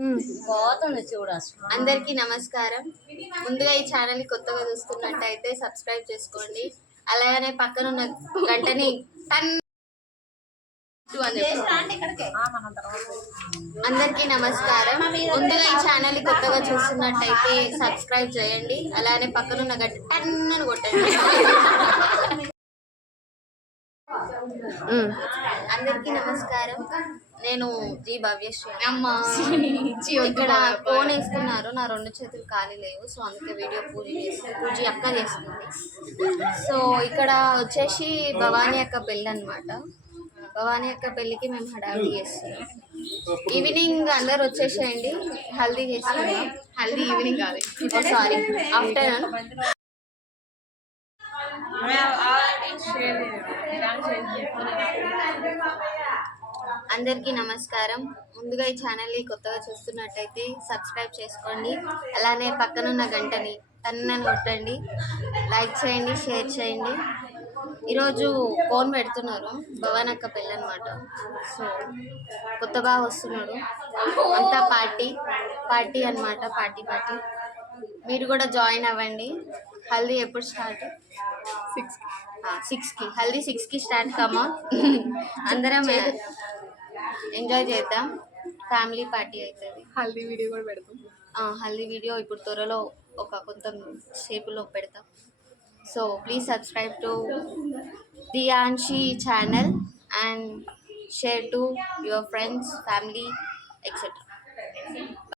బాగుంది చూడ. అందరికీ నమస్కారం. ముందుగా ఈ ఛానల్ కొత్తగా చూస్తున్నట్టయితే సబ్స్క్రైబ్ చేసుకోండి. అలాగనే పక్కన ఉన్న గంటని టన్ అని అందరికీ నమస్కారం. ముందుగా ఈ ఛానల్ కొత్తగా చూస్తున్నట్టయితే సబ్స్క్రైబ్ చేయండి. అలానే పక్కన ఉన్న గంట టన్ అని కొట్టండి. అందరికీ నమస్కారం. నేను జీ భవ్యశ్రీ. ఇక్కడ ఫోన్ వేస్తున్నారు, నా 2 చేతులు ఖాళీ లేవు, సో అందుకే వీడియో పూజ అక్క చేస్తుంది. సో ఇక్కడ వచ్చేసి భవానీ అక్క పెళ్ళి అనమాట. భవానీ అక్క పెళ్ళికి మేము హడావిడి చేస్తున్నాం. ఈవినింగ్ అందరు వచ్చేసేయండి, హల్దీ చేస్తున్నాం. హల్దీ ఈవినింగ్ కాదు, సారీ ఆఫ్టర్నూన్. అందరికీ నమస్కారం. ముందుగా ఈ ఛానల్ని కొత్తగా చూస్తున్నట్టయితే సబ్స్క్రైబ్ చేసుకోండి. అలానే పక్కనున్న గంటని టన్నని కొట్టండి, లైక్ చేయండి, షేర్ చేయండి. ఈరోజు ఫోన్ పెడుతున్నారు, భవానీ అక్క పెళ్ళి అనమాట. సో కొత్త బాగా వస్తున్నాడు, అంతా పార్టీ అనమాట. పార్టీ మీరు కూడా జాయిన్ అవ్వండి. హల్దీ ఎప్పుడు స్టార్ట్? 6కి హల్దీ 6కి స్టార్ట్. కమా అందరం ఎంజాయ్ చేద్దాం. ఫ్యామిలీ పార్టీ అవుతుంది. హల్దీ వీడియో కూడా పెడతాం. హల్దీ వీడియో ఇప్పుడు త్వరలో కొంత షేపులో పెడతాం. So please subscribe to Diyanshi channel and share to your friends, family, etc.